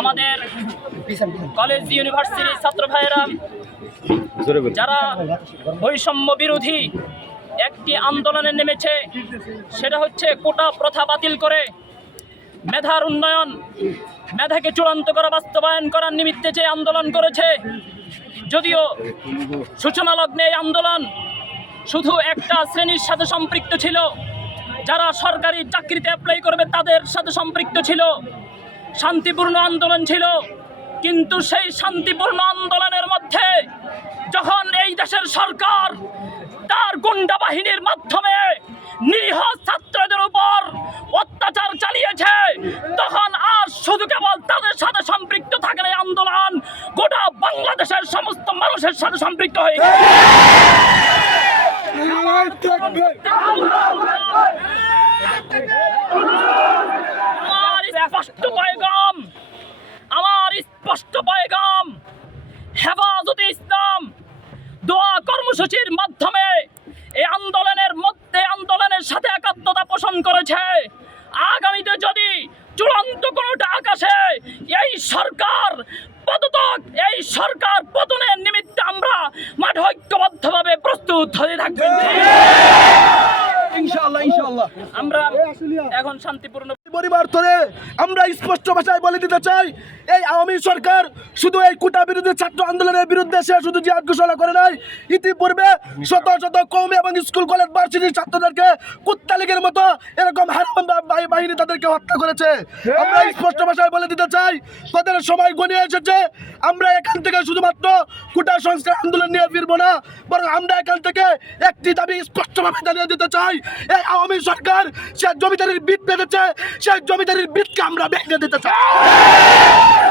আমাদের কলেজ ইউনিভার্সিটির ছাত্র ভাইয়েরা যারা বৈষম্য বিরোধী একটি আন্দোলনে নেমেছে, সেটা হচ্ছে কোটা প্রথা বাতিল করে মেধার উন্নয়ন, মেধাকে চূড়ান্ত করা বাস্তবায়ন করার নিমিত্তে যে আন্দোলন করেছে। যদিও সূচনা লগ্নে এই আন্দোলন শুধু একটা শ্রেণীর সাথে সম্পৃক্ত ছিল, যারা সরকারি চাকরিতে অ্যাপ্লাই করবে তাদের সাথে সম্পৃক্ত ছিল, শান্তিপূর্ণ আন্দোলন ছিল। কিন্তু সেই শান্তিপূর্ণ আন্দোলনের মধ্যে যখন এই দেশের সরকার তার গুন্ডা বাহিনীর মাধ্যমে নিরীহ ছাত্রদের উপর অত্যাচার চালিয়েছে, তখন আর শুধু কেবল তাদের সাথে সম্পৃক্ত থাকে না, আন্দোলন গোটা বাংলাদেশের সমস্ত মানুষের সাথে সম্পৃক্ত হয়ে আমার স্পষ্ট পয়গাম হেফাজতে ইসলাম দোয়া কর্মসূচির মাধ্যমে এই আন্দোলনের সাথে একাত্মতা পোষণ করেছে। আগামীতে যদি চূড়ান্ত কোনোটা আকাশে এই সরকার পতনের নিমিত্তে আমরা মাঠে ঐক্যবদ্ধভাবে প্রস্তুত হয়ে থাকবেন। ইনশাআল্লাহ আমরা এখন শান্তিপূর্ণ পরিবার ধরে আমরা স্পষ্ট ভাষায় বলে দিতে চাই, এই আওয়ামী সরকার শুধু এই কোটা বিরোধী ছাত্র আন্দোলনের বিরুদ্ধে সে শুধু জিহাদ ঘোষণা করে নাই, ইতিপূর্বে শত শত কওমি এবং স্কুল কলেজ ভার্সিটির ছাত্রদেরকে কুত্তা লীগের মতো এরকম হারাম বাহিনী তাদেরকে হত্যা করেছে। আমরা স্পষ্ট ভাষায় বলে দিতে চাই, তাদের সময় গনিয়ে এসেছে। আমরা এখান থেকে শুধুমাত্র কোটা সংস্কার আন্দোলন নিয়ে ফিরবো না, বরং আমরা এখান থেকে একটি দাবি স্পষ্টভাবে জানিয়ে দিতে চাই, এই আওয়ামী সরকার সে জমিদারির বিট বেঁধেছে, সেই জমিদারির বিটকে আমরা ভেঙে দিতে চাই।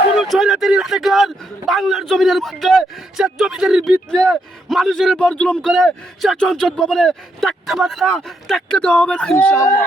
কোন স্বৈরাচারী রাজাকার বাংলার জমিনের মধ্যে সে জমিদারির বিট নিয়ে মানুষের উপর জুলুম করে সে সংসদ ভবনে থাকতে পারে না, থাকতে দেওয়া হবে না ইনশাআল্লাহ।